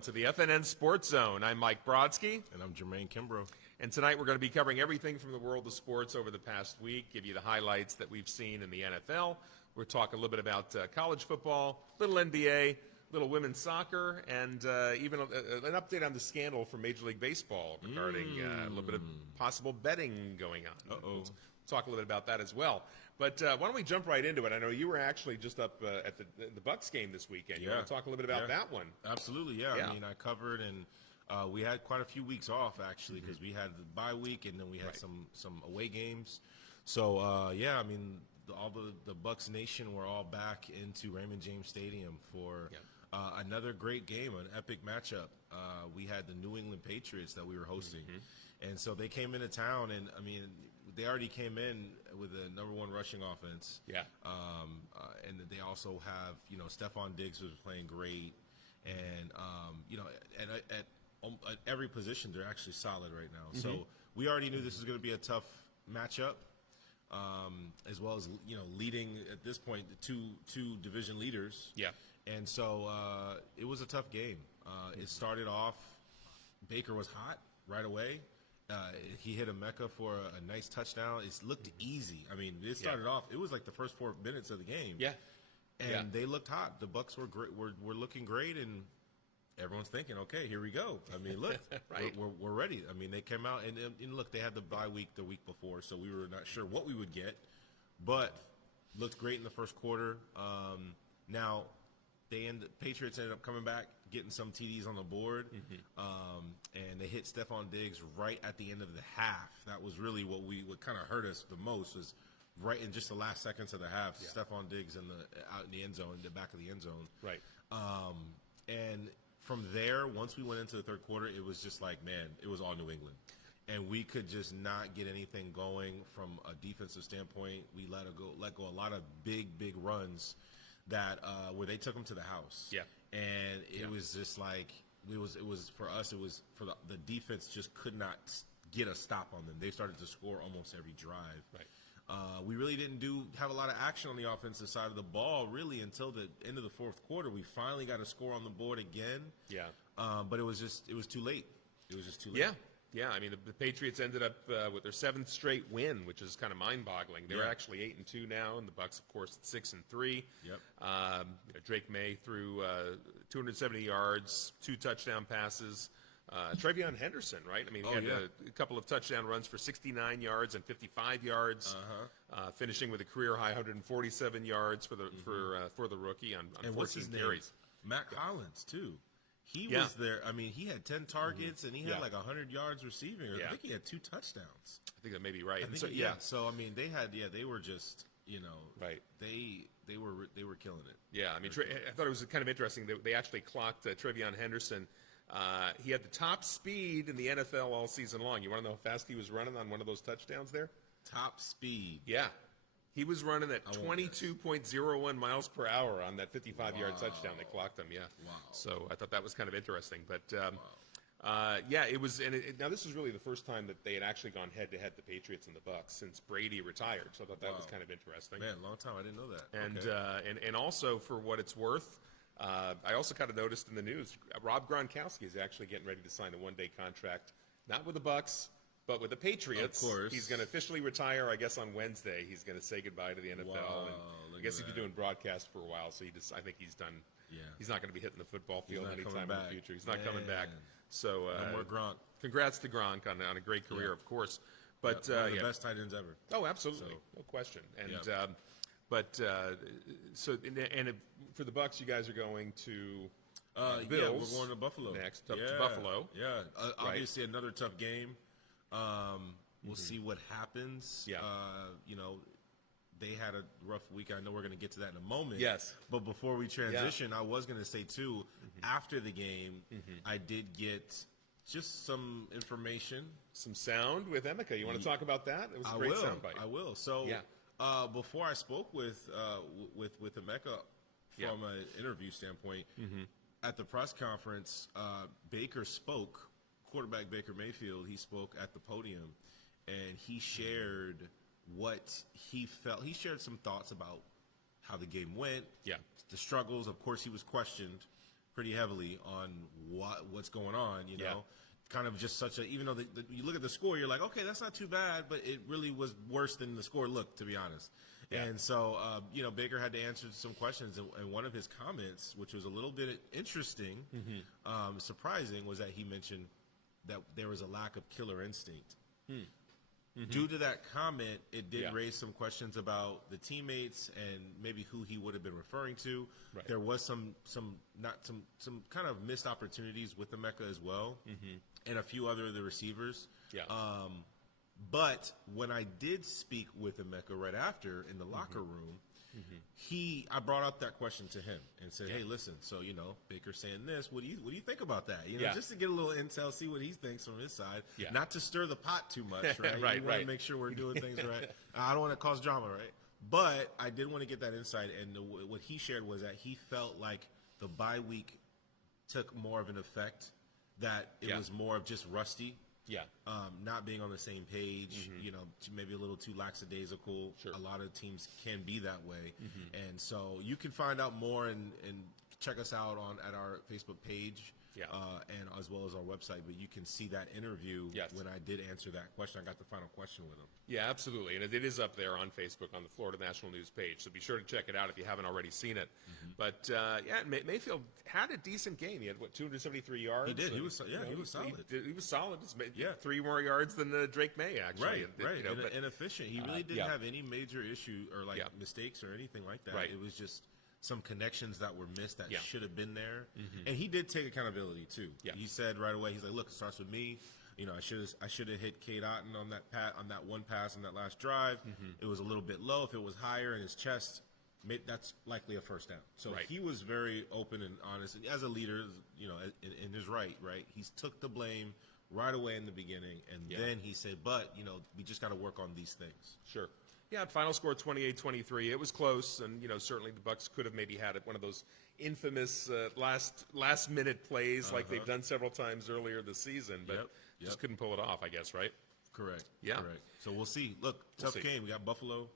Welcome to the FNN Sports Zone. I'm Mike Brodsky. And I'm Jermaine Kimbrough. And tonight we're going to be covering everything from the world of sports over the past week, give you the highlights that we've seen in the NFL. We'll talk a little bit about college football, little NBA, little women's soccer, and even an update on the scandal from Major League Baseball regarding a little bit of possible betting going on. We'll talk a little bit about that as well. But why don't we jump right into it? I know you were actually just up at the Bucks game this weekend. You want to talk a little bit about that one? Absolutely, yeah. I mean, I covered, and we had quite a few weeks off, actually, because we had the bye week, and then we had some away games. So, I mean, all the Bucks Nation were all back into Raymond James Stadium for another great game, an epic matchup. We had the New England Patriots that we were hosting. And so they came into town, and, I mean, they already came in with the number one rushing offense. Yeah. And they also have, Stephon Diggs was playing great. And, at every position, they're actually solid right now. So we already knew this was going to be a tough matchup, as well as, leading at this point the two division leaders. Yeah. And so it was a tough game. It started off, Baker was hot right away. He hit a Mecca for a nice touchdown. It looked easy. I mean, it started off. It was like the first 4 minutes of the game. Yeah, and they looked hot. The Bucks were great. Were looking great, and everyone's thinking, okay, here we go. I mean, look, we're ready. I mean, they came out and look, they had the bye week the week before, so we were not sure what we would get, but looked great in the first quarter. Now, Patriots ended up coming back, getting some TDs on the board, and they hit Stephon Diggs right at the end of the half. That was really what kind of hurt us the most, was right in just the last seconds of the half. Stephon Diggs out in the end zone, in the back of the end zone. Right. And from there, once we went into the third quarter, it was just like, man, it was all New England. And we could just not get anything going from a defensive standpoint. We let go a lot of big runs that where they took them to the house. Yeah. And it was just like, it was for us, it was for the defense just could not get a stop on them. They started to score almost every drive. Right. We really didn't have a lot of action on the offensive side of the ball really until the end of the fourth quarter. We finally got a score on the board again. Yeah. But it was too late. It was just too late. Yeah. Yeah, I mean, the Patriots ended up with their 7th straight win, which is kind of mind-boggling. They're actually 8-2 now, and the Bucks, of course, at 6-3. Yep. Drake May threw 270 yards, 2 touchdown passes. Trevion Henderson, right? I mean, he had a couple of touchdown runs for 69 yards and 55 yards, finishing with a career-high 147 yards for the rookie on 14 carries. Matt Collins, too. He was there. I mean, he had 10 targets, and he had like 100 yards receiving. I think he had 2 touchdowns. I think that may be right. So, I mean, they were just, right. They were killing it. Yeah, I mean, I thought it was kind of interesting that they actually clocked Trevion Henderson. He had the top speed in the NFL all season long. You want to know how fast he was running on one of those touchdowns there? Top speed. Yeah. He was running at 22.01 miles per hour on that 55-yard touchdown. They clocked him, Wow. So I thought that was kind of interesting. But, it was – now this is really the first time that they had actually gone head-to-head, the Patriots and the Bucks, since Brady retired. So I thought that was kind of interesting. Man, long time. I didn't know that. And and also, for what it's worth, I also kind of noticed in the news, Rob Gronkowski is actually getting ready to sign a one-day contract, not with the Bucks, but with the Patriots. Of course. He's going to officially retire, I guess, on Wednesday. He's going to say goodbye to the NFL. Wow, and I guess he's been doing broadcast for a while, so I think he's done. Yeah. He's not going to be hitting the football field anytime in the future. He's not coming back. So no more Gronk. Congrats to Gronk on a great career, of course. But one of the best tight ends ever. Oh, absolutely, no question. And for the Bucks, you guys are going to Bills. We're going to Buffalo next. Up to Buffalo. Yeah, obviously another tough game. We'll see what happens. Yeah. They had a rough week. I know we're going to get to that in a moment. Yes. But before we transition, I was going to say, too, after the game, I did get just some information. Some sound with Emeka. You want to talk about that? It was a great soundbite. I will. So before I spoke with Emeka from an interview standpoint, at the press conference, Baker spoke. Quarterback Baker Mayfield, he spoke at the podium, and he shared what he felt. He shared some thoughts about how the game went, the struggles. Of course, he was questioned pretty heavily on what's going on, you know. Kind of just such a, even though you look at the score, you're like, okay, that's not too bad, but it really was worse than the score looked, to be honest. Yeah. And so, you know, Baker had to answer some questions, and one of his comments, which was a little bit interesting, surprising, was that he mentioned that there was a lack of killer instinct. Due to that comment, it did raise some questions about the teammates and maybe who he would have been referring to. Right. There was some kind of missed opportunities with Emeka as well, and a few other of the receivers. Yeah. But when I did speak with Emeka right after in the locker room, I brought up that question to him and said, "Hey, listen, so you know, Baker's saying this. What do you think about that? You know, just to get a little intel, see what he thinks from his side, not to stir the pot too much, right? We want to make sure we're doing things right. I don't want to cause drama, right? But I did want to get that insight, and what he shared was that he felt like the bye week took more of an effect, that it was more of just rusty." Not being on the same page, you know, maybe a little too lackadaisical. Sure. A lot of teams can be that way. And so you can find out more and check us out at our Facebook page and as well as our website. But you can see that interview when I did answer that question. I got the final question with him. Yeah, absolutely. And it is up there on Facebook on the Florida National News page. So be sure to check it out if you haven't already seen it. But, Mayfield had a decent game. He had, 273 yards? He did. He was solid. He was solid. 3 more yards than Drake May, actually. Right. You know, and efficient. He really didn't have any major issue or, mistakes or anything like that. Right. It was just some connections that were missed that should have been there. And he did take accountability, too. Yeah. He said right away, he's like, look, it starts with me. You know, I should have hit Cade Otton on that one pass on that last drive. It was a little bit low. If it was higher in his chest, that's likely a first down. So he was very open and honest. And as a leader, you know, in his right, he took the blame right away in the beginning, and then he said, but, you know, we just got to work on these things. Sure. Yeah, final score 28-23. It was close, and, you know, certainly the Bucs could have maybe had one of those infamous last-minute plays like they've done several times earlier this season, but just couldn't pull it off, I guess, right? Correct. Yeah. Correct. So we'll see. Look, tough game. We got Buffalo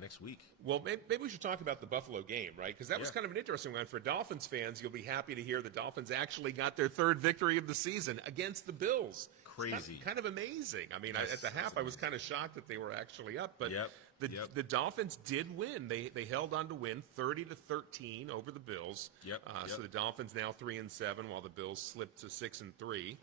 next week. Well, maybe we should talk about the Buffalo game, right? Because that was kind of an interesting one. For Dolphins fans, you'll be happy to hear the Dolphins actually got their third victory of the season against the Bills. Crazy. Kind of amazing. I mean, at the half, I was kind of shocked that they were actually up, but the Dolphins did win. They held on to win 30-13 over the Bills. So the Dolphins now 3-7, while the Bills slipped to 6-3.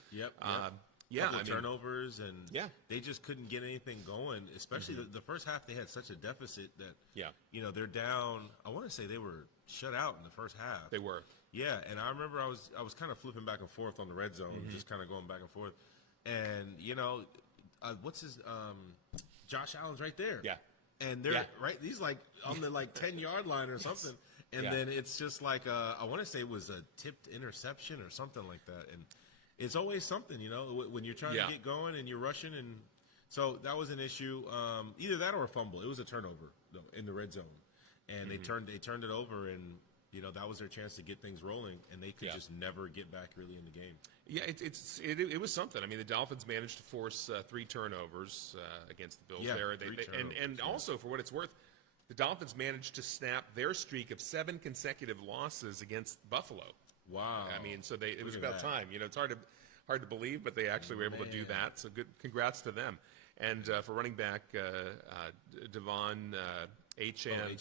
Couple of turnovers, and they just couldn't get anything going, especially the first half. They had such a deficit that, you know, they're down. I want to say they were shut out in the first half. They were. Yeah, and I remember I was kind of flipping back and forth on the red zone, just kind of going back and forth. And, you know, what's his Josh Allen's right there. Yeah. And they're right. He's like on the 10-yard line or something. And then it's just like I want to say it was a tipped interception or something like that. And it's always something, you know, when you're trying to get going and you're rushing. And so that was an issue. Either that or a fumble. It was a turnover though in the red zone, and they turned it over, and you know that was their chance to get things rolling, and they could just never get back really in the game. Yeah, it was something. I mean, the Dolphins managed to force 3 turnovers against the Bills there. And also, for what it's worth, the Dolphins managed to snap their streak of 7 consecutive losses against Buffalo. Wow. I mean, so it was about time. You know, it's hard to believe, but they actually were able to do that. So good, congrats to them. And for running back Devon Achane,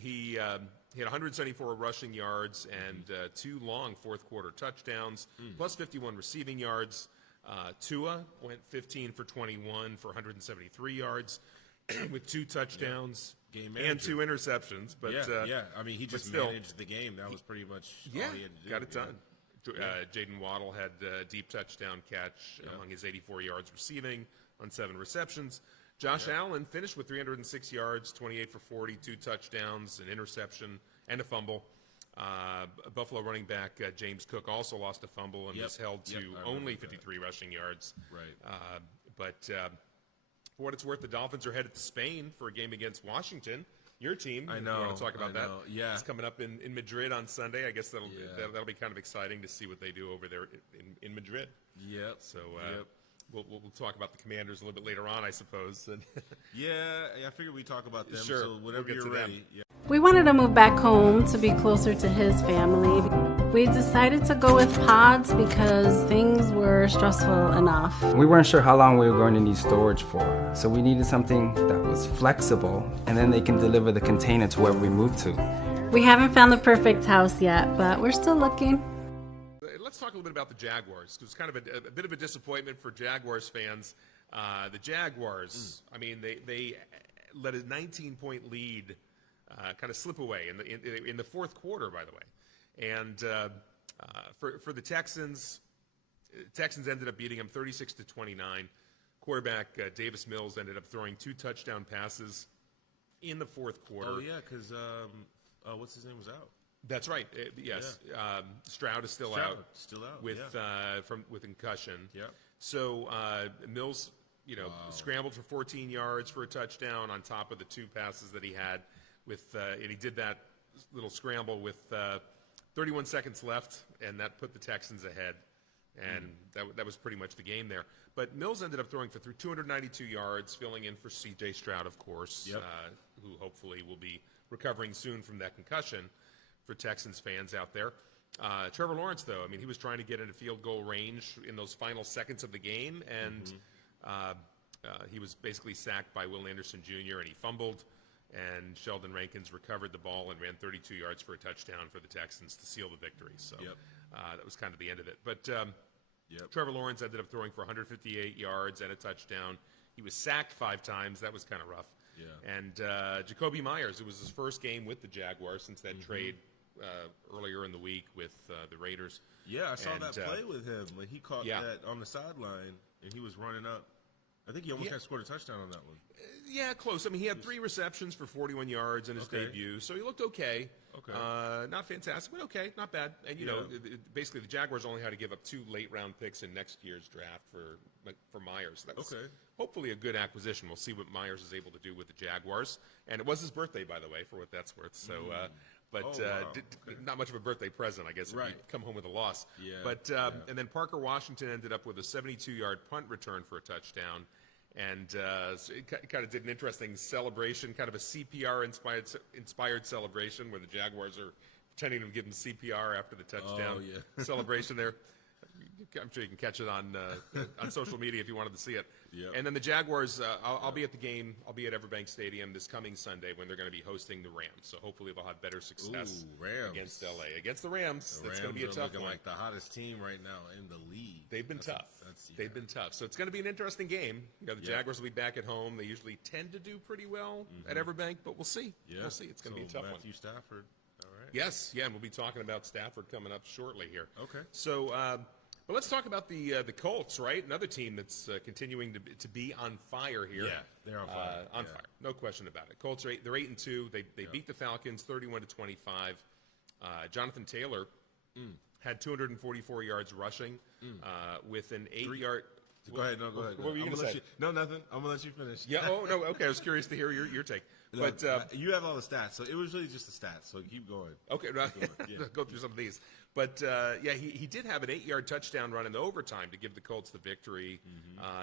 he had 174 rushing yards and 2 long fourth quarter touchdowns, plus 51 receiving yards. Tua went 15 for 21 for 173 yards with 2 touchdowns. And 2 interceptions, but I mean, he just managed the game. That was pretty much all he had to do. Got it done. Jaden Waddle had a deep touchdown catch among his 84 yards receiving on 7 receptions. Josh Allen finished with 306 yards, 28 for 40, 2 touchdowns, an interception, and a fumble. Buffalo running back James Cook also lost a fumble and was held to only 53 rushing yards. Right. But for what it's worth, the Dolphins are headed to Spain for a game against Washington. Your team. I know. You want to talk about that? Yeah. It's coming up in Madrid on Sunday. I guess that'll be kind of exciting to see what they do over there in Madrid. Yep. So we'll talk about the Commanders a little bit later on, I suppose. I figured we'd talk about them. Sure. So whenever you're ready. Yeah. We wanted to move back home to be closer to his family. We decided to go with pods because things were stressful enough. We weren't sure how long we were going to need storage for, so we needed something that was flexible, and then they can deliver the container to wherever we move to. We haven't found the perfect house yet, but we're still looking. Let's talk a little bit about the Jaguars. It was kind of a bit of a disappointment for Jaguars fans. The Jaguars, I mean, they let a 19-point lead kind of slip away in the fourth quarter, by the way. And for the Texans ended up beating them 36-29. Quarterback Davis Mills ended up throwing 2 touchdown passes in the fourth quarter. Oh yeah, because what's his name was out. That's right. Yes, Yeah. Stroud is still out. Still out with yeah. with concussion. Yeah. So Mills, scrambled for 14 yards for a touchdown on top of the 2 passes that he had. And he did that little scramble with 31 seconds left, and that put the Texans ahead. And that was pretty much the game there. But Mills ended up throwing for 292 yards, filling in for C.J. Stroud, of course, Yep. who hopefully will be recovering soon from that concussion for Texans fans out there. Trevor Lawrence, though, I mean, he was trying to get into field goal range in those final seconds of the game, and he was basically sacked by Will Anderson Jr., and he fumbled, and Sheldon Rankins recovered the ball and ran 32 yards for a touchdown for the Texans to seal the victory. So that was kind of the end of it. But Trevor Lawrence ended up throwing for 158 yards and a touchdown. He was sacked 5 times. That was kind of rough. Yeah. And Jacoby Myers, it was his first game with the Jaguars since that trade earlier in the week with the Raiders. Yeah, I saw that play with him. Like he caught that on the sideline, and he was running up. I think he almost had scored a touchdown on that one. Yeah, close. I mean, he had 3 receptions for 41 yards in his debut, so he looked okay. Not fantastic, but okay, not bad. And, basically the Jaguars only had to give up 2 late-round picks in next year's draft for Myers. That was hopefully a good acquisition. We'll see what Myers is able to do with the Jaguars. And it was his birthday, by the way, for what that's worth. So, not much of a birthday present, I guess, if you come home with a loss. Yeah. But and then Parker Washington ended up with a 72-yard punt return for a touchdown. And so it kind of did an interesting celebration, kind of a CPR-inspired celebration where the Jaguars are pretending to give him CPR after the touchdown celebration there. I'm sure you can catch it on social media if you wanted to see it. Yep. And then the Jaguars, I'll be at the game. I'll be at Everbank Stadium this coming Sunday when they're going to be hosting the Rams. So hopefully they'll have better success against LA. Against the Rams, that's going to be a tough one. Like the hottest team right now in the league. They've been tough. They've been tough. So it's going to be an interesting game. The Jaguars will be back at home. They usually tend to do pretty well at Everbank, but we'll see. Yeah. We'll see. It's going to be a tough one. Matthew Stafford. All right. Yes, and we'll be talking about Stafford coming up shortly here. Okay. So. But let's talk about the Colts, right? Another team that's continuing to be on fire here. Yeah, they're on fire. Fire, no question about it. Colts they're 8-2. They beat the Falcons 31-25. Jonathan Taylor had 244 yards rushing with an 8-yard. Go ahead. No, go ahead. What were you going to say? No, nothing. I'm going to let you finish. Yeah. Oh no. Okay. I was curious to hear your take. But you have all the stats, so it was really just the stats. So keep going. Okay. Go through some of these. But he did have an 8-yard touchdown run in the overtime to give the Colts the victory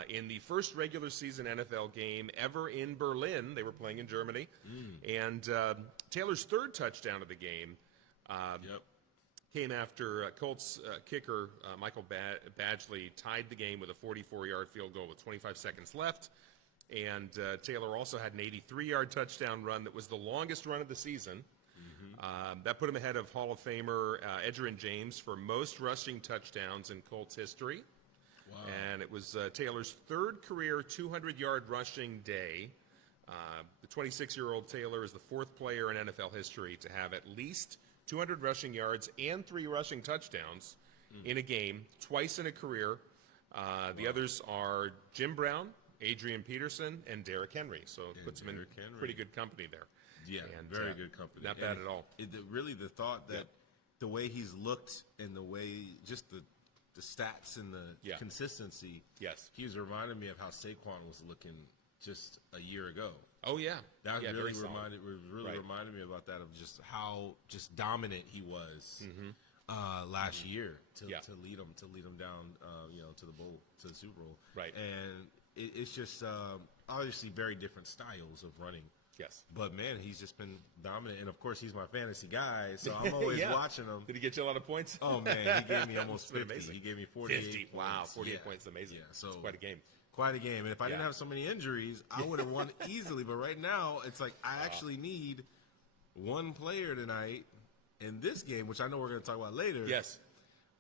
in the first regular season NFL game ever in Berlin. They were playing in Germany, and Taylor's 3rd touchdown of the game. Came after Colts kicker Michael Badgley tied the game with a 44-yard field goal with 25 seconds left. And Taylor also had an 83-yard touchdown run that was the longest run of the season. That put him ahead of Hall of Famer Edgerrin James for most rushing touchdowns in Colts history. Wow. And it was Taylor's 3rd career 200-yard rushing day. The 26-year-old Taylor is the 4th player in NFL history to have at least 200 rushing yards and 3 rushing touchdowns in a game, twice in a career. The others are Jim Brown, Adrian Peterson, and Derrick Henry. So it puts him in pretty good company there. Yeah, and very good company. Not bad at all. Really the thought that the way he's looked and the way just the stats and the consistency. Yes. He was reminding me of how Saquon was looking just a year ago. Oh, yeah. That really reminded me about that, of just how just dominant he was last year to lead them down, to the bowl, to the Super Bowl. Right. And it's just obviously very different styles of running. Yes. But, man, he's just been dominant. And, of course, he's my fantasy guy, so I'm always watching him. Did he get you a lot of points? Oh, man, he gave me almost 50. Amazing. He gave me 48 50. points. Wow, 48 points is amazing. Yeah, so it's quite a game. Quite a game. And if I didn't have so many injuries, I would have won easily. But right now, it's like I actually need one player tonight in this game, which I know we're going to talk about later. Yes.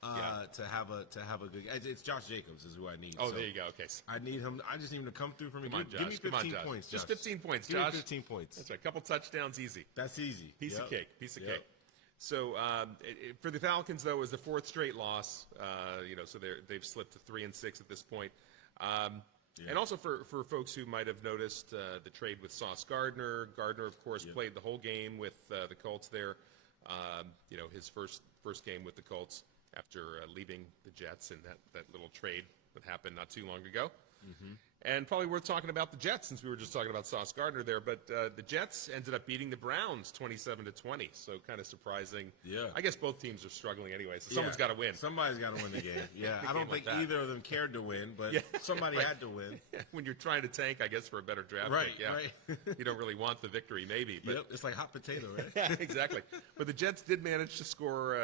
To have a good. It's Josh Jacobs is who I need. Oh, so there you go. Okay. I need him. I just need him to come through for me. Come on, Give me Josh. Come on, 15 Josh. points. Josh. Just 15 points, Give Josh. me 15 points. That's right. Couple touchdowns, easy. That's easy. Piece of cake. Piece of Yep. cake. So for the Falcons, though, it was the fourth straight loss. So they've slipped to 3-6 at this point. And also for folks who might have noticed the trade with Sauce Gardner. Gardner, of course, played the whole game with the Colts there. His first game with the Colts after leaving the Jets in that little trade that happened not too long ago. Mm-hmm. And probably worth talking about the Jets since we were just talking about Sauce Gardner there. But the Jets ended up beating the Browns 27-20. So kind of surprising. Yeah. I guess both teams are struggling anyway, so someone's got to win. Somebody's got to win the game. Yeah, I don't think either of them cared to win, but somebody had to win. When you're trying to tank, I guess, for a better draft pick. Right. You don't really want the victory, maybe. But it's like hot potato, right? Yeah, exactly. But the Jets did manage to score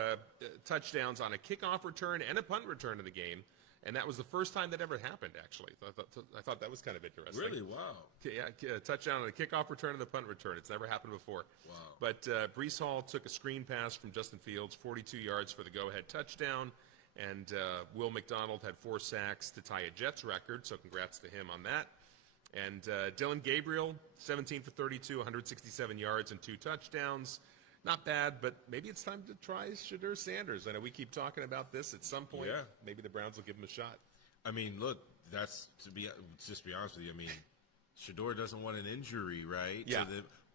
touchdowns on a kickoff return and a punt return in the game. And that was the first time that ever happened, actually. I thought that was kind of interesting. Really? Wow. Yeah, touchdown on a kickoff return and the punt return. It's never happened before. Wow. But Breece Hall took a screen pass from Justin Fields, 42 yards for the go-ahead touchdown. And Will McDonald had 4 sacks to tie a Jets record, so congrats to him on that. And Dylan Gabriel, 17 for 32, 167 yards and 2 touchdowns. Not bad, but maybe it's time to try Shedeur Sanders. I know we keep talking about this at some point. Yeah. Maybe the Browns will give him a shot. I mean, look, just be honest with you. I mean, Shedeur doesn't want an injury, right? Yeah.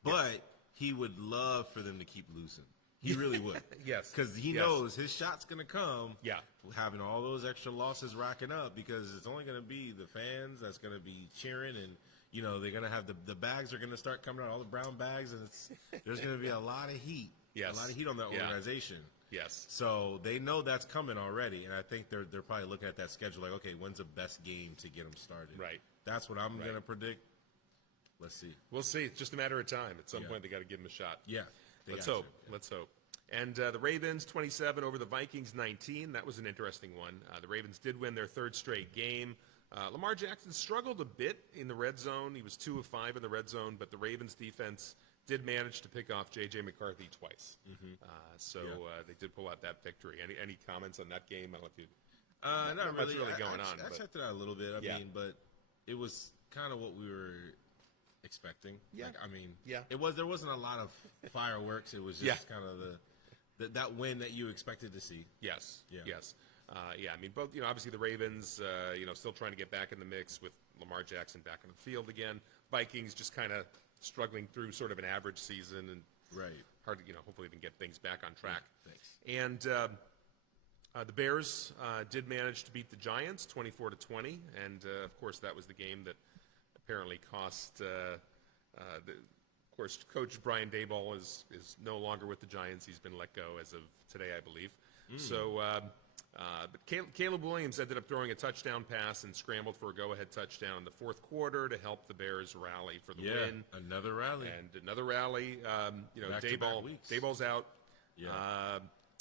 But he would love for them to keep losing. He really would. Yes. Because he knows his shot's going to come. Yeah. Having all those extra losses racking up because it's only going to be the fans that's going to be cheering and, they're going to have the bags are going to start coming out, all the brown bags, and there's going to be a lot of heat. Yes. A lot of heat on that organization. Yes. So they know that's coming already, and I think they're probably looking at that schedule like, okay, when's the best game to get them started? Right. That's what I'm going to predict. Let's see. We'll see. It's just a matter of time. At some point, they got to give him a shot. Yeah. Let's hope. Let's hope. And the Ravens, 27 over the Vikings, 19. That was an interesting one. The Ravens did win their third straight game. Lamar Jackson struggled a bit in the red zone. He was 2 of 5 in the red zone, but the Ravens defense did manage to pick off J.J. McCarthy twice. Mm-hmm. They did pull out that victory. Any comments on that game? I don't know if you not what's really. really going on. I checked it out a little bit. I mean, but it was kind of what we were expecting. Yeah. There wasn't a lot of fireworks. It was just kind of that win that you expected to see. Yes. Yeah. Yes. I mean, both, obviously the Ravens, still trying to get back in the mix with Lamar Jackson back on the field again. Vikings just kind of struggling through sort of an average season and hard to, hopefully they can get things back on track. Thanks. And the Bears did manage to beat the Giants 24-20, and of course that was the game that apparently cost. Of course, Coach Brian Daboll is no longer with the Giants. He's been let go as of today, I believe. So. But Caleb Williams ended up throwing a touchdown pass and scrambled for a go-ahead touchdown in the fourth quarter to help the Bears rally for the win. Another rally. And another rally. Daboll's out. Yeah.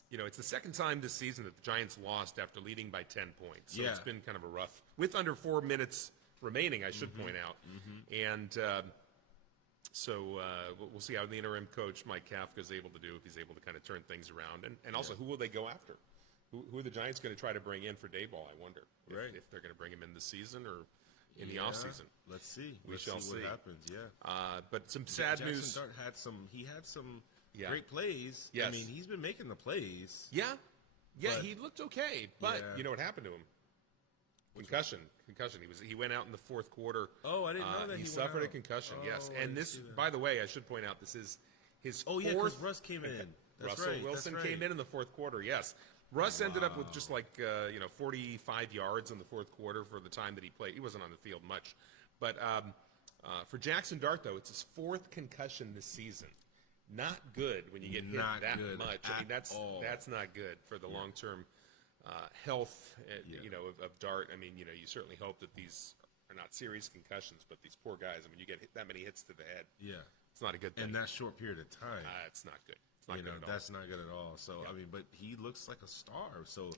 It's the second time this season that the Giants lost after leading by 10 points. So it's been kind of a rough, with under 4 minutes remaining, I should point out. Mm-hmm. And we'll see how the interim coach, Mike Kafka, is able to do, if he's able to kind of turn things around. And also, who will they go after? Who are the Giants going to try to bring in for Daboll, I wonder, if they're going to bring him in the season or in the offseason. Let's see. We shall see what happens, but some sad news. Jackson Dart had some great plays. Yes. I mean, he's been making the plays. Yeah, he looked okay, but you know what happened to him? Concussion. He went out in the fourth quarter. Oh, I didn't know that he suffered a concussion. Yes, and this, by the way, I should point out, this is his fourth. Because Russ came in. Russell Wilson came in the fourth quarter. Yes. Russ ended up with just 45 yards in the fourth quarter for the time that he played. He wasn't on the field much. But for Jackson Dart, though, it's his 4th concussion this season. Not good when you get hit that much. I mean, that's not good for the long-term health, of Dart. I mean, you certainly hope that these are not serious concussions, but these poor guys. I mean, you get that many hits to the head. Yeah, it's not a good thing. In that short period of time, it's not good. It's not good at all. That's not good at all. So I mean, but he looks like a star. So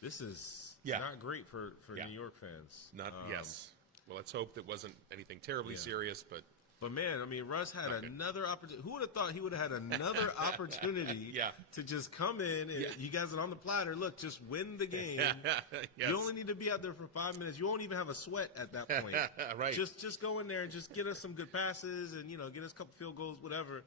this is not great for New York fans. Yes. Well, let's hope that wasn't anything terribly serious, but. But, man, I mean, Russ had another opportunity. Who would have thought he would have had another opportunity to just come in and you guys are on the platter. Look, just win the game. Yes. You only need to be out there for 5 minutes. You won't even have a sweat at that point. Right. Just go in there and just get us some good passes and, get us a couple field goals, whatever.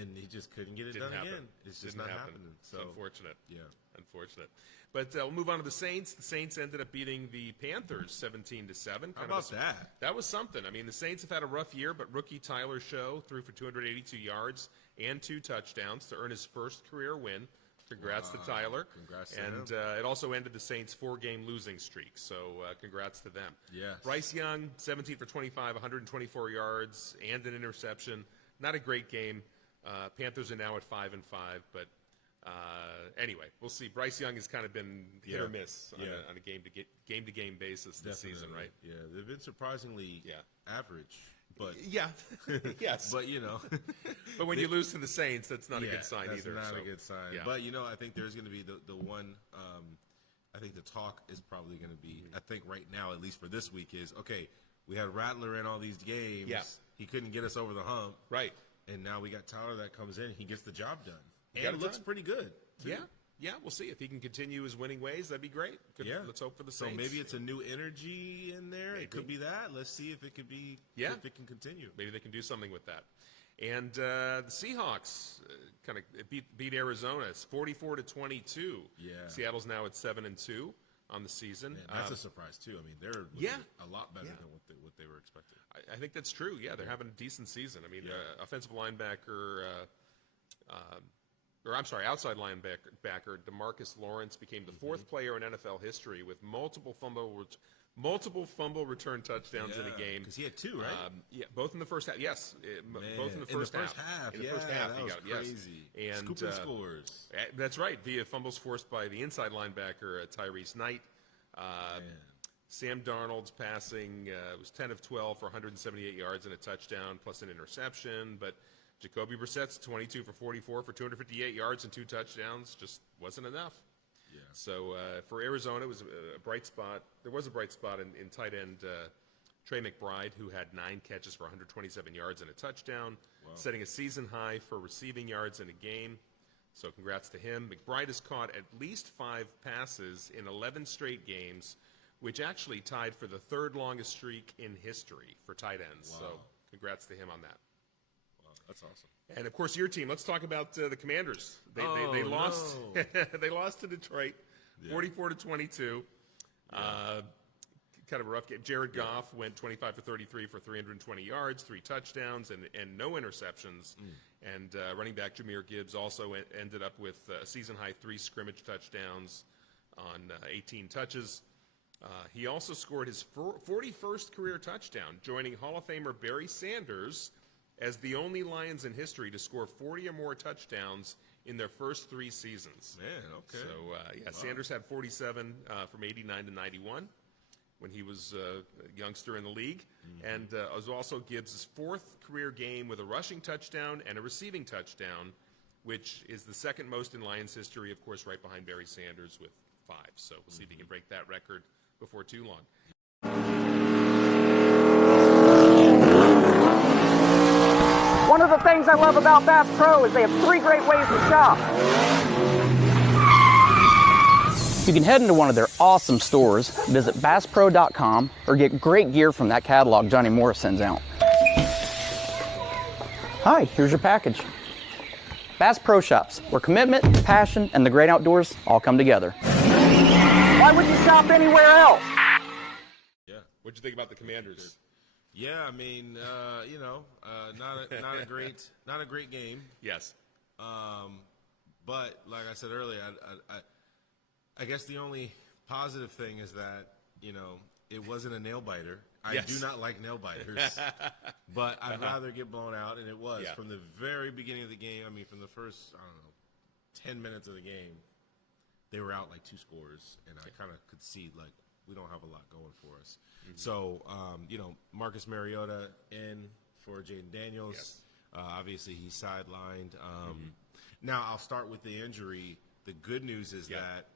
And he just couldn't get it done again. It's just not happening. So unfortunate. Yeah. Unfortunate. But we'll move on to the Saints. The Saints ended up beating the Panthers 17-7. How about that? That was something. I mean, the Saints have had a rough year, but rookie Tyler Show threw for 282 yards and 2 touchdowns to earn his first career win. Congrats to Tyler. Congrats to him. It also ended the Saints' 4-game losing streak, so congrats to them. Yes. Bryce Young, 17 for 25, 124 yards and an interception. Not a great game. Panthers are now at 5-5, but anyway, we'll see. Bryce Young has kind of been hit or miss on a game-to-game basis this season, right? Yeah, they've been surprisingly average. But yes, but but when you lose to the Saints, that's not a good sign either. That's not a good sign. Yeah. But I think there's going to be the one. I think the talk is probably going to be. I think right now, at least for this week, is okay. We had Rattler in all these games. Yeah. He couldn't get us over the hump. Right. And now we got Tyler that comes in. He gets the job done. And it looks pretty good, too. Yeah, we'll see. If he can continue his winning ways, that'd be great. Let's hope for the Saints. So maybe it's a new energy in there. Maybe. It could be that. Let's see if it could be. Yeah. If it can continue. Maybe they can do something with that. And the Seahawks kind of beat Arizona 44-22. Yeah. Seattle's now at 7-2 on the season. Man, that's a surprise too. I mean, they're a lot better than what they were expecting. I think that's true. Yeah, they're having a decent season. I mean, offensive linebacker. Outside linebacker DeMarcus Lawrence became the 4th player in NFL history with multiple fumble return touchdowns in a game. Because he had 2, right? Both in the first half. Yes, both in the first half. In the first half, he was got it. crazy. Yes. And scooping scores. That's right. Via fumbles forced by the inside linebacker Tyrese Knight. Sam Darnold's passing was 10 of 12 for 178 yards and a touchdown, plus an interception. But Jacoby Brissett's 22 for 44 for 258 yards and 2 touchdowns just wasn't enough. Yeah. So for Arizona, it was a bright spot. There was a bright spot in tight end Trey McBride, who had 9 catches for 127 yards and a touchdown, setting a season high for receiving yards in a game. So congrats to him. McBride has caught at least 5 passes in 11 straight games, which actually tied for the 3rd longest streak in history for tight ends. So congrats to him on that. That's awesome. And of course, your team. Let's talk about the Commanders. They lost. They lost to Detroit, 44-22. Kind of a rough game. Jared Goff went 25 for 33 for 320 yards, 3 touchdowns, and no interceptions. And running back Jahmyr Gibbs also ended up with a season high 3 scrimmage touchdowns on 18 touches. He also scored his 41st career touchdown, joining Hall of Famer Barry Sanders as the only Lions in history to score 40 or more touchdowns in their first 3 seasons. Man, okay. So, Sanders had 47 from 89 to 91 when he was a youngster in the league. And it was also Gibbs' 4th career game with a rushing touchdown and a receiving touchdown, which is the 2nd most in Lions history, of course, right behind Barry Sanders with 5. So we'll see if he can break that record before too long. One of the things I love about Bass Pro is they have 3 great ways to shop. You can head into one of their awesome stores, visit BassPro.com, or get great gear from that catalog Johnny Morris sends out. Hi, here's your package. Bass Pro Shops, where commitment, passion, and the great outdoors all come together. Why would you shop anywhere else? Yeah. What'd you think about the Commanders? Yeah, I mean, not a great game. Yes. But like I said earlier, I guess the only positive thing is that it wasn't a nail biter. I do not like nail biters, but I'd rather get blown out, and it was from the very beginning of the game. I mean, from the first 10 minutes of the game, they were out like 2 scores, and I kind of could see like we don't have a lot going for us. So, Marcus Mariota in for Jaden Daniels. Yes. Obviously, he's sidelined. Now, I'll start with the injury. The good news is that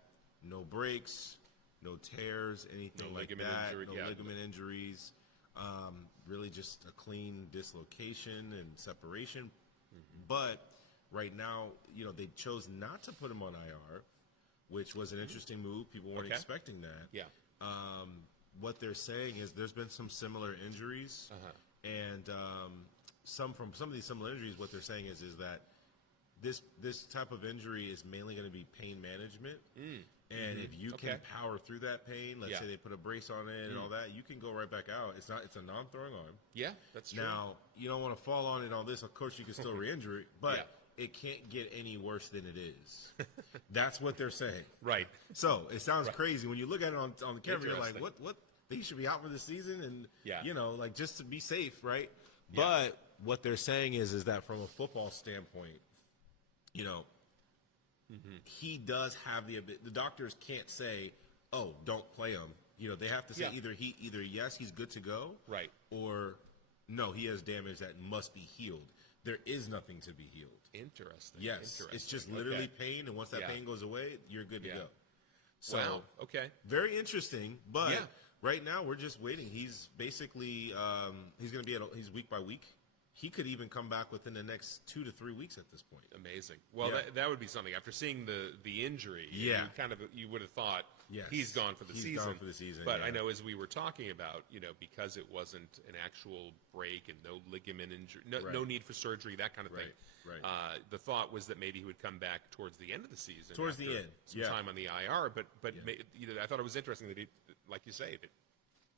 no breaks, no tears, anything like that. Ligament injuries. Really just a clean dislocation and separation. But right now, they chose not to put him on IR, which was an interesting move. People weren't expecting that. Yeah. What they're saying is there's been some similar injuries, and some of these similar injuries, what they're saying is that this type of injury is mainly going to be pain management. And if you can power through that pain, let's say they put a brace on it and all that, you can go right back out. It's a non-throwing arm. Yeah, that's true. Now, you don't want to fall on it on this. Of course, you can still re-injure it, but it can't get any worse than it is. That's what they're saying. Right. So it sounds crazy when you look at it on the camera. You're like, what? They should be out for the season, and just to be safe, right? Yeah. But what they're saying is that from a football standpoint, he does have the doctors can't say, oh, don't play him. They have to say either yes, he's good to go, right, or no, he has damage that must be healed. There is nothing to be healed. Interesting. Yes, it's just literally pain, and once that pain goes away, you're good to go. So, wow. Okay. Very interesting, but right now we're just waiting. He's basically he's going to be he's week by week. He could even come back within the next 2 to 3 weeks at this point. Amazing. Well, that would be something. After seeing the injury, you would have thought he's gone for the season. He's gone for the season. But I know as we were talking about, because it wasn't an actual break and no ligament injury, no need for surgery, that kind of thing. Right. The thought was that maybe he would come back towards the end of the season. Towards the end. Some time on the IR. But I thought it was interesting that he, like you say, that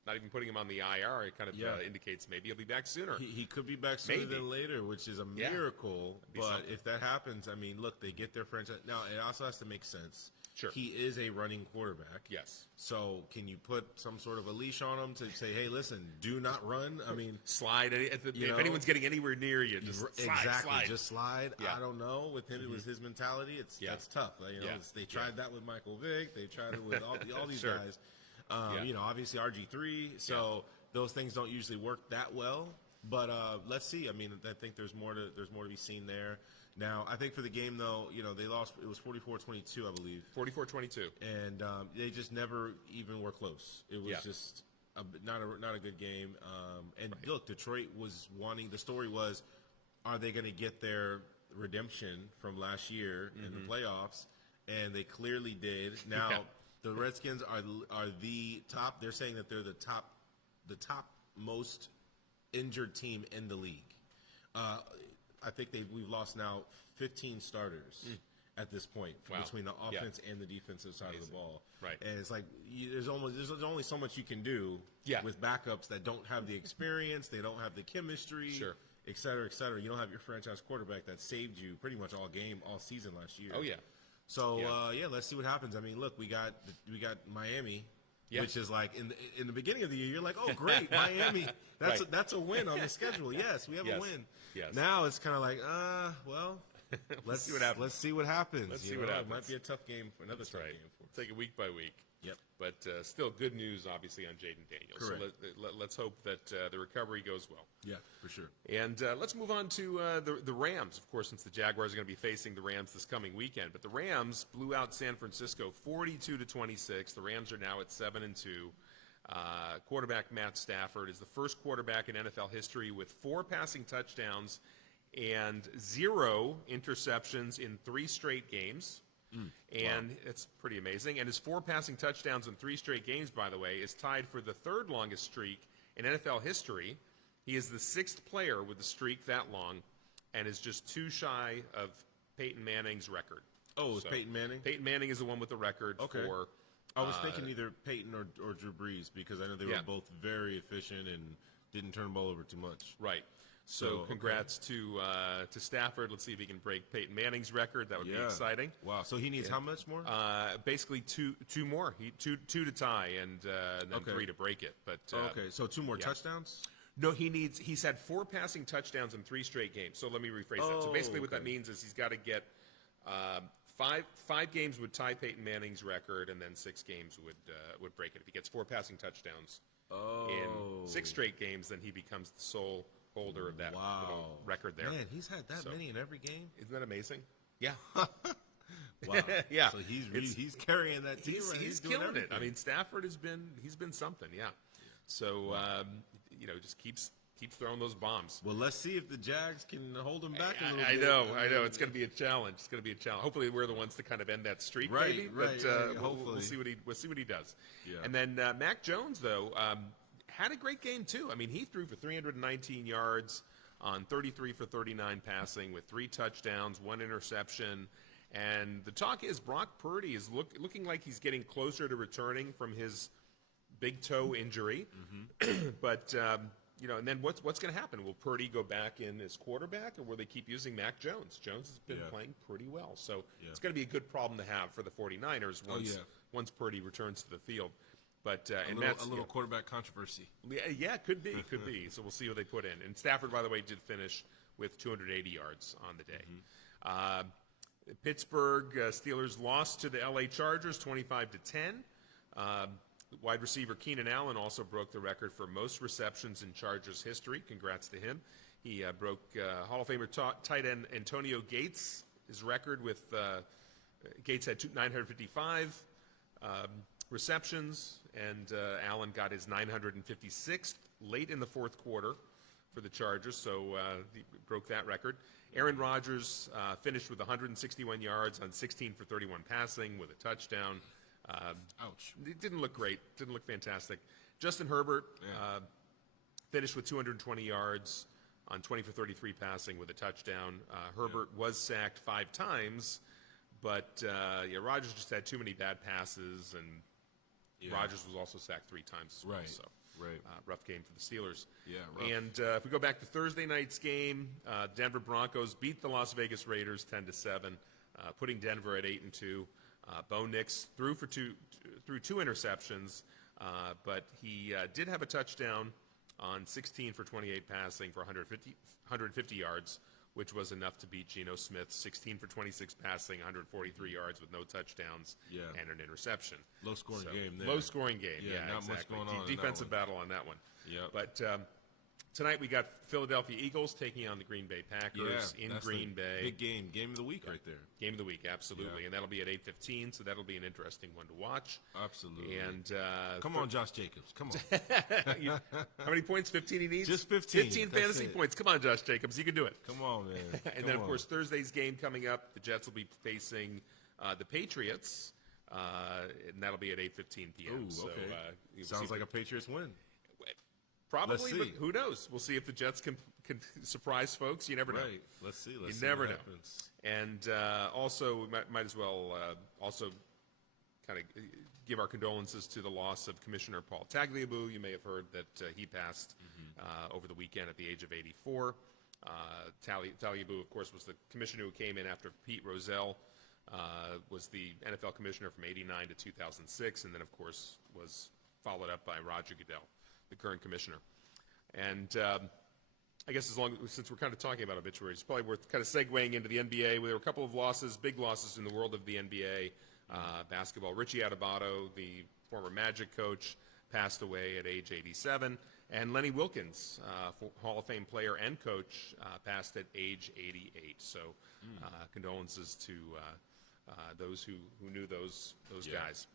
not even putting him on the IR, it kind of indicates maybe he'll be back sooner. He could be back sooner than later, which is a miracle. But if that happens, look, they get their franchise. Now, it also has to make sense. Sure. He is a running quarterback. Yes. So can you put some sort of a leash on him to say, hey, listen, do not run? Slide. If anyone's getting anywhere near you, just slide. Just slide. Yeah. I don't know. With him, it was his mentality. That's tough. They tried that with Michael Vick. They tried it with all these guys. Obviously RG3, so those things don't usually work that well. But let's see. I think there's more to be seen there. Now, I think for the game, though, they lost. It was 44-22, I believe. 44-22. And they just never even were close. It was just not a good game. Look, Detroit was wanting. The story was, are they going to get their redemption from last year in the playoffs? And they clearly did. Now. The Redskins are the top. They're saying that they're the top most injured team in the league. I think we've lost now 15 starters at this point between the offense and the defensive side of the ball. Right. And it's like there's only so much you can do with backups that don't have the experience, they don't have the chemistry, et cetera, et cetera. You don't have your franchise quarterback that saved you pretty much all season last year. Oh yeah. So let's see what happens. Look, we got Miami, which is like in the beginning of the year, you're like, oh great, Miami, that's a win on the schedule. Yes, we have a win. Yes. Now it's kind of like, let's see what happens. Let's see what happens. Let's see what happens. It might be a tough game. Another tough game for us. Take it week by week. Yep. But still good news, obviously, on Jaden Daniels. Correct. So let's hope that the recovery goes well. Yeah, for sure. And let's move on to the Rams, of course, since the Jaguars are going to be facing the Rams this coming weekend. But the Rams blew out San Francisco 42-26. The Rams are now at 7-2. Quarterback Matt Stafford is the first quarterback in NFL history with 4 passing touchdowns and 0 interceptions in 3 straight games. And it's pretty amazing. And his 4 passing touchdowns in 3 straight games, by the way, is tied for the 3rd longest streak in NFL history. He is the 6th player with the streak that long and is just 2 shy of Peyton Manning's record. Oh, it's Peyton Manning? Peyton Manning is the one with the record for... I was thinking either Peyton or Drew Brees because I know they were both very efficient and didn't turn the ball over too much. Right. So congrats to Stafford. Let's see if he can break Peyton Manning's record. That would be exciting. Wow. So he needs how much more? Basically two more. Two to tie and then 3 to break it. But so 2 more touchdowns? No, he's had 4 passing touchdowns in 3 straight games. So let me rephrase that. So basically what that means is he's got to get Five games would tie Peyton Manning's record, and then 6 games would break it. If he gets 4 passing touchdowns in 6 straight games, then he becomes the sole holder of that little record there. Man, he's had that many in every game. Isn't that amazing? Yeah. Wow. Yeah. So he's carrying that team. He's killing it. I mean, Stafford he's been something. Yeah. So just keeps throwing those bombs. Well, let's see if the Jags can hold him back a little I bit. I know. It's going to be a challenge. Hopefully, we're the ones to kind of end that streak, maybe. Right. But hopefully, we'll see what he does. Yeah. And then Mac Jones, though, had a great game too. I mean, he threw for 319 yards on 33 for 39 passing with 3 touchdowns, 1 interception. And the talk is Brock Purdy is looking like he's getting closer to returning from his big toe injury. Mm-hmm. But and then what's going to happen? Will Purdy go back in as quarterback, or will they keep using Mac Jones? Jones has been playing pretty well, so it's going to be a good problem to have for the 49ers once Purdy returns to the field. But a little quarterback controversy. Yeah, could be. So we'll see what they put in. And Stafford, by the way, did finish with 280 yards on the day. Mm-hmm. Pittsburgh Steelers lost to the LA Chargers 25-10. Wide receiver Keenan Allen also broke the record for most receptions in Chargers history. Congrats to him. He broke Hall of Famer tight end Antonio Gates' his record with Gates had 955 receptions, and Allen got his 956th late in the fourth quarter for the Chargers, so he broke that record. Aaron Rodgers finished with 161 yards on 16 for 31 passing with a touchdown. Ouch. It didn't look great. Didn't look fantastic. Justin Herbert finished with 220 yards on 20 for 33 passing with a touchdown. Herbert was sacked 5 times, but Rodgers just had too many bad passes, and Rodgers was also sacked 3 times as well. So rough game for the Steelers. Yeah, rough. And if we go back to Thursday night's game, Denver Broncos beat the Las Vegas Raiders 10-7, putting Denver at 8-2. Bo Nix threw 2 interceptions, but he did have a touchdown on 16 for 28 passing for 150 yards, which was enough to beat Geno Smith, 16 for 26 passing, 143 yards with no touchdowns and an interception. Low-scoring game there. Low-scoring game, not exactly. much going on. Defensive battle on that one. Yeah. But tonight we got Philadelphia Eagles taking on the Green Bay Packers in Green Bay. Big game. Game of the week right there. Game of the week, absolutely. And that'll be at 8:15, so that'll be an interesting one to watch. Absolutely. And come on, Josh Jacobs. Come on. How many points? 15 he needs? Just 15. 15 fantasy points. Come on, Josh Jacobs. You can do it. Come on, man. And then, of course, Thursday's game coming up, the Jets will be facing the Patriots, and that'll be at 8:15 p.m. Ooh, okay. Sounds like a Patriots win. Probably, but who knows? We'll see if the Jets can surprise folks. You never know. Right. Let's see. You never know. Happens. And also, we might as well also kind of give our condolences to the loss of Commissioner Paul Tagliabue. You may have heard that he passed over the weekend at the age of 84. Tagliabue, of course, was the commissioner who came in after Pete Rozelle was the NFL commissioner from 89 to 2006, and then, of course, was followed up by Roger Goodell, the current commissioner. And I guess since we're kind of talking about obituaries, it's probably worth kind of segueing into the NBA. There were a couple of losses, big losses in the world of the NBA basketball. Richie Adebayo, the former Magic coach, passed away at age 87. And Lenny Wilkins, Hall of Fame player and coach, passed at age 88. So condolences to those who knew those guys.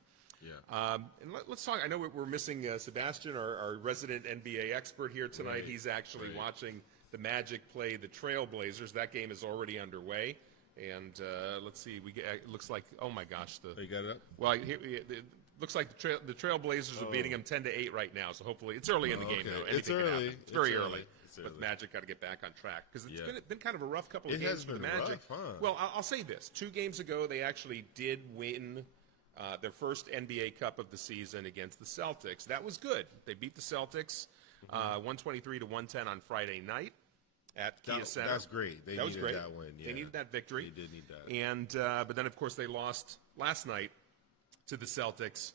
Yeah. And let's talk. I know we're missing Sebastian, our resident NBA expert here tonight. Right. He's actually watching the Magic play the Trailblazers. That game is already underway. And let's see. It looks like, oh my gosh, you got it up? Well, it looks like the Trailblazers are beating them 10-8 right now. So hopefully, it's early in the game though. It's early. It's very early. But Magic got to get back on track because it's been kind of a rough couple of games for the Magic. Rough, huh? Well, I'll say this: 2 games ago, they actually did win their first NBA Cup of the season against the Celtics. That was good. They beat the Celtics 123-110 on Friday night at Kia Center. That's great. They needed that win. Yeah. They needed that victory. They did need that. And but then, of course, they lost last night to the Celtics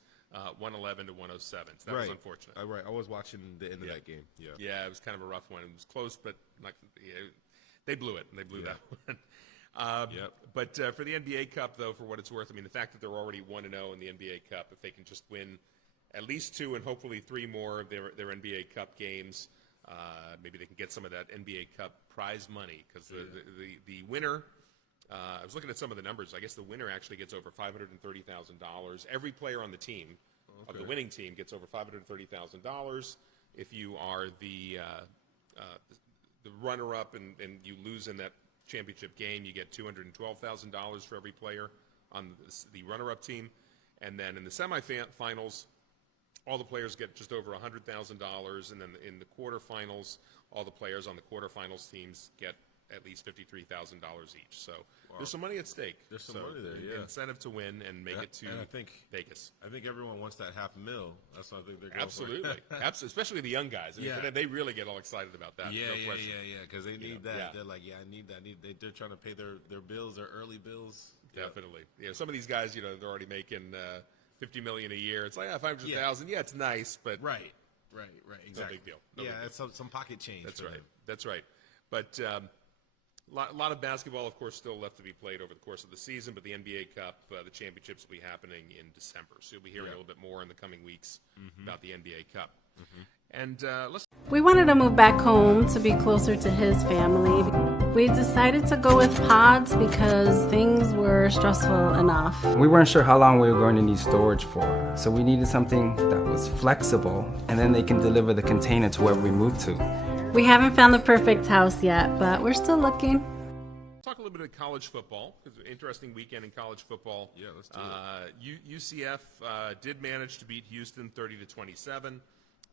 111-107. So that was unfortunate. Right. I was watching the end of that game. Yeah. Yeah, it was kind of a rough one. It was close, but they blew it. They blew that one. But for the NBA Cup, though, for what it's worth, I mean, the fact that they're already 1-0 in the NBA Cup, if they can just win at least 2 and hopefully 3 more of their NBA Cup games, maybe they can get some of that NBA Cup prize money, because the winner, I was looking at some of the numbers. I guess the winner actually gets over $530,000. Every player on the team, of the winning team, gets over $530,000. If you are the runner-up and you lose in that championship game, you get $212,000 for every player on the runner-up team. And then in the semifinals, all the players get just over $100,000, and then in the quarterfinals, all the players on the quarterfinals teams get at least $53,000 each. So there's some money at stake. There's some money there, yeah. Incentive to win and make it to Vegas. I think everyone wants that $500,000. That's what I think they're going Absolutely. Especially the young guys. I mean, they really get all excited about that. Yeah, because they need that. They're like, I need that. They're trying to pay their bills, their early bills. Definitely. Yeah, some of these guys, they're already making $50 million a year. It's like, $500,000. Yeah, it's nice, but right. Exactly. No big deal. That's some pocket change. That's right. But a lot of basketball, of course, still left to be played over the course of the season, but the NBA Cup, the championships will be happening in December. So you'll be hearing a little bit more in the coming weeks about the NBA Cup. And we wanted to move back home to be closer to his family. We decided to go with pods because things were stressful enough. We weren't sure how long we were going to need storage for, so we needed something that was flexible, and then they can deliver the container to wherever we move to. We haven't found the perfect house yet, but we're still looking. Talk a little bit of college football. It's an interesting weekend in college football. Yeah, let's do it. UCF did manage to beat Houston 30-27.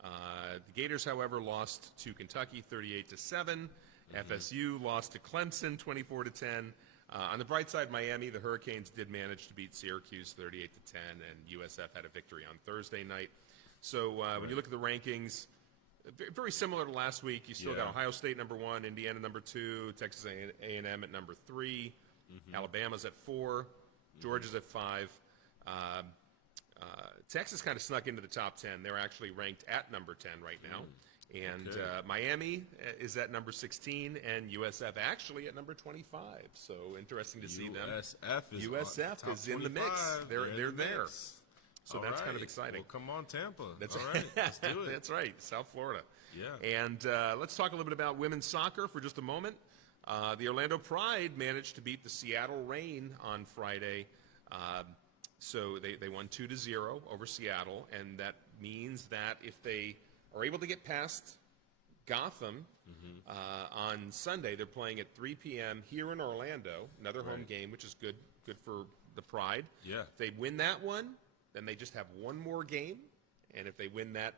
The Gators, however, lost to Kentucky 38-7. FSU lost to Clemson 24-10. On the bright side, Miami, the Hurricanes did manage to beat Syracuse 38-10, and USF had a victory on Thursday night. So when you look at the rankings, very similar to last week. You still got Ohio State number 1, Indiana number 2, Texas A&M at number 3, Alabama's at 4, Georgia's at 5. Texas kind of snuck into the top 10. They're actually ranked at number 10 right now. And Miami is at number 16, and USF actually at number 25. So interesting to see them. USF is in the mix. They're there. So that's kind of exciting. Well, come on, Tampa. That's all right. Let's do it. That's right, South Florida. Yeah. And let's talk a little bit about women's soccer for just a moment. The Orlando Pride managed to beat the Seattle Reign on Friday. So they won 2-0 over Seattle, and that means that if they are able to get past Gotham on Sunday, they're playing at 3 p.m. here in Orlando, another home game, which is good for the Pride. Yeah. If they win that one, then they just have one more game, and if they win that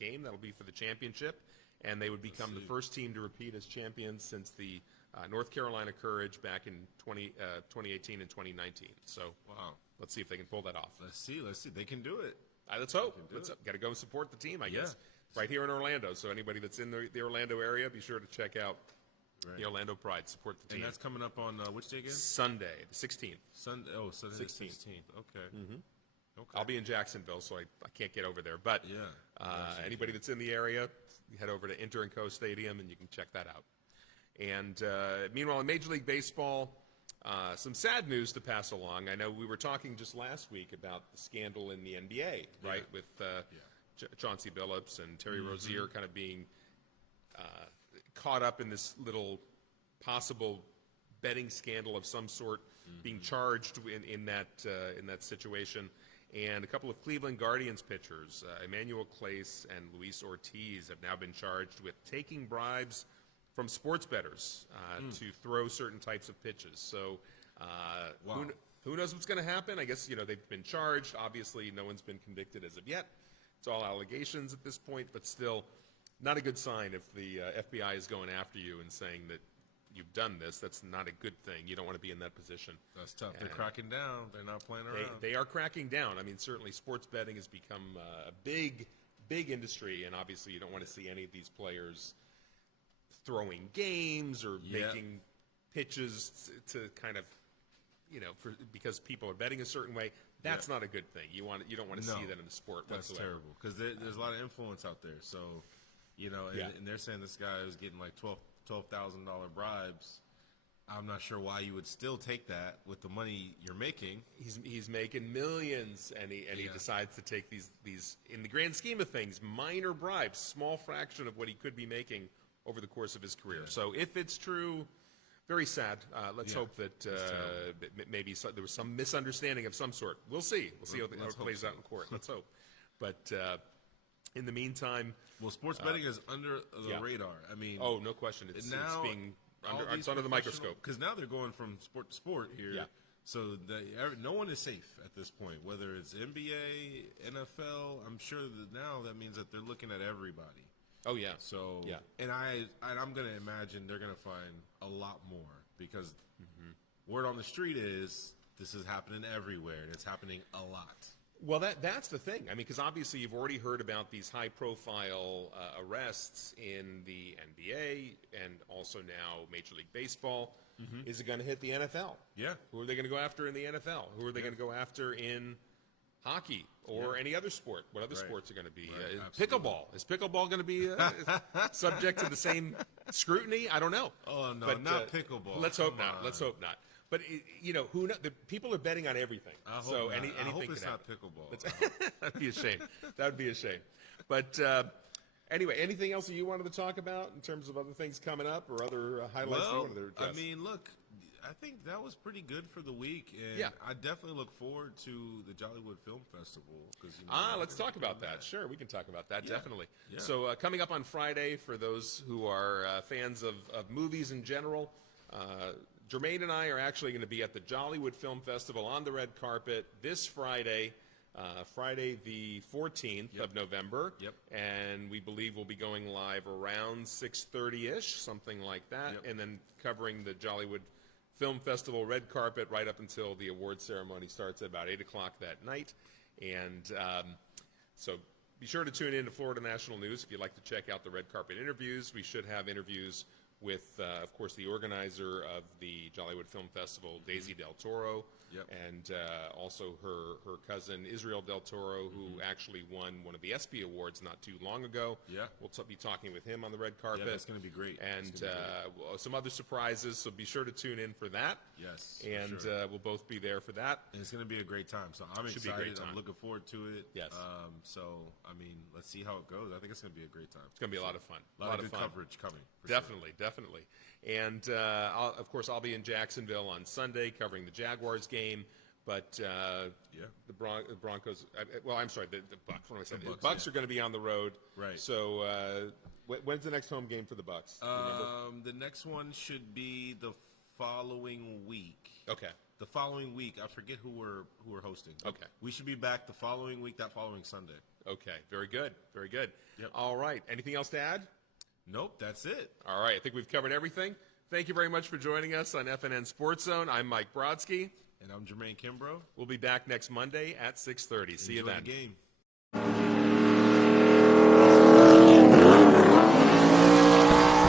game, that'll be for the championship, and they would become the first team to repeat as champions since the North Carolina Courage back in 2018 and 2019. So let's see if they can pull that off. Let's see. They can do it. Let's hope. Got to go support the team, I guess. Right here in Orlando. So anybody that's in the Orlando area, be sure to check out the Orlando Pride. Support the team. And that's coming up on which day again? Sunday, the 16th. Sunday the 16th. Okay. Okay. I'll be in Jacksonville, so I can't get over there. But anybody that's in the area, you head over to Inter & Co Stadium, and you can check that out. And meanwhile, in Major League Baseball, some sad news to pass along. I know we were talking just last week about the scandal in the NBA, right, with Chauncey Billups and Terry Rozier kind of being caught up in this little possible betting scandal of some sort, being charged in that situation. And a couple of Cleveland Guardians pitchers, Emmanuel Clace and Luis Ortiz, have now been charged with taking bribes from sports bettors to throw certain types of pitches. So who knows what's going to happen? I guess, they've been charged. Obviously, no one's been convicted as of yet. It's all allegations at this point, but still not a good sign if the FBI is going after you and saying that you've done this. That's not a good thing. You don't want to be in that position. That's tough. They're cracking down. They're not playing around. They are cracking down. I mean, certainly sports betting has become a big industry, and obviously you don't want to see any of these players throwing games or making pitches to kind of, because people are betting a certain way. That's not a good thing. You don't want to see that in the sport whatsoever. That's terrible because there's a lot of influence out there. So, and they're saying this guy is getting like $12,000 bribes I'm not sure why you would still take that with the money you're making. He's making millions, and he decides to take these in the grand scheme of things, minor bribes, small fraction of what he could be making over the course of his career. Yeah. So if it's true, very sad. Let's hope that maybe there was some misunderstanding of some sort. We'll see. We'll see how it plays out in court. Let's hope. But in the meantime, well, sports betting is under the radar. I mean, oh, no question. It's being it's under the microscope, because now they're going from sport to sport here. Yeah. So no one is safe at this point, whether it's NBA, NFL. I'm sure that now that means that they're looking at everybody. Oh yeah. So and I'm going to imagine they're going to find a lot more, because word on the street is this is happening everywhere, and it's happening a lot. Well, that's the thing. I mean, because obviously you've already heard about these high-profile arrests in the NBA and also now Major League Baseball. Is it going to hit the NFL? Yeah. Who are they going to go after in the NFL? Who are they going to go after in hockey or any other sport? What other sports are going to be? Pickleball. Is pickleball going to be subject to the same scrutiny? I don't know. Oh, no, not pickleball. Let's hope not. Let's hope not. But who knows? The people are betting on everything. So anything hope it's can not happen. Pickleball. That'd be a shame. That would be a shame. But anyway, anything else that you wanted to talk about in terms of other things coming up or other highlights you wanted to address? I mean, look, I think that was pretty good for the week, and I definitely look forward to the Jollywood Film Festival. Let's talk about that. Sure, we can talk about that, definitely. Yeah. So coming up on Friday, for those who are fans of movies in general, Jermaine and I are actually going to be at the Jollywood Film Festival on the red carpet this Friday, Friday the 14th of November. Yep. And we believe we'll be going live around 6:30-ish, something like that, and then covering the Jollywood Film Festival red carpet right up until the award ceremony starts at about 8 o'clock that night. And so be sure to tune in to Florida National News if you'd like to check out the red carpet interviews. We should have interviews with, of course, the organizer of the Jollywood Film Festival, Daisy Del Toro, and also her cousin, Israel Del Toro, who actually won one of the ESPY Awards not too long ago. Yeah. We'll be talking with him on the red carpet. Yeah, that's going to be great. And some other surprises, so be sure to tune in for that. Yes, and we'll both be there for that. And it's going to be a great time, so I'm excited. I'm looking forward to it. Yes. So, I mean, let's see how it goes. I think it's going to be a great time. It's going to be a lot of fun. A lot of good coverage coming. Definitely. And, of course, I'll be in Jacksonville on Sunday covering the Jaguars game. But the Broncos I'm sorry, the Bucs. What am I saying? The Bucs are going to be on the road. Right. So when's the next home game for the Bucs? The next one should be the following week. Okay. The following week. I forget who we're hosting. Okay. We should be back the following week, that following Sunday. Okay. Very good. Very good. Yep. All right. Anything else to add? Nope, that's it. All right. I think we've covered everything. Thank you very much for joining us on FNN Sports Zone. I'm Mike Brodsky. And I'm Jermaine Kimbrough. We'll be back next Monday at 6:30. See you then. Enjoy the game.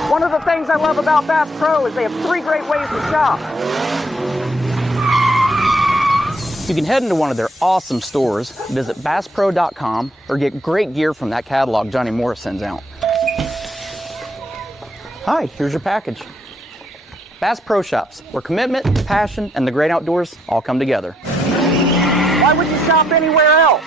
One of the things I love about Bass Pro is they have 3 great ways to shop. You can head into one of their awesome stores, visit BassPro.com, or get great gear from that catalog Johnny Morris sends out. Hi, here's your package. Bass Pro Shops, where commitment, passion, and the great outdoors all come together. Why would you shop anywhere else?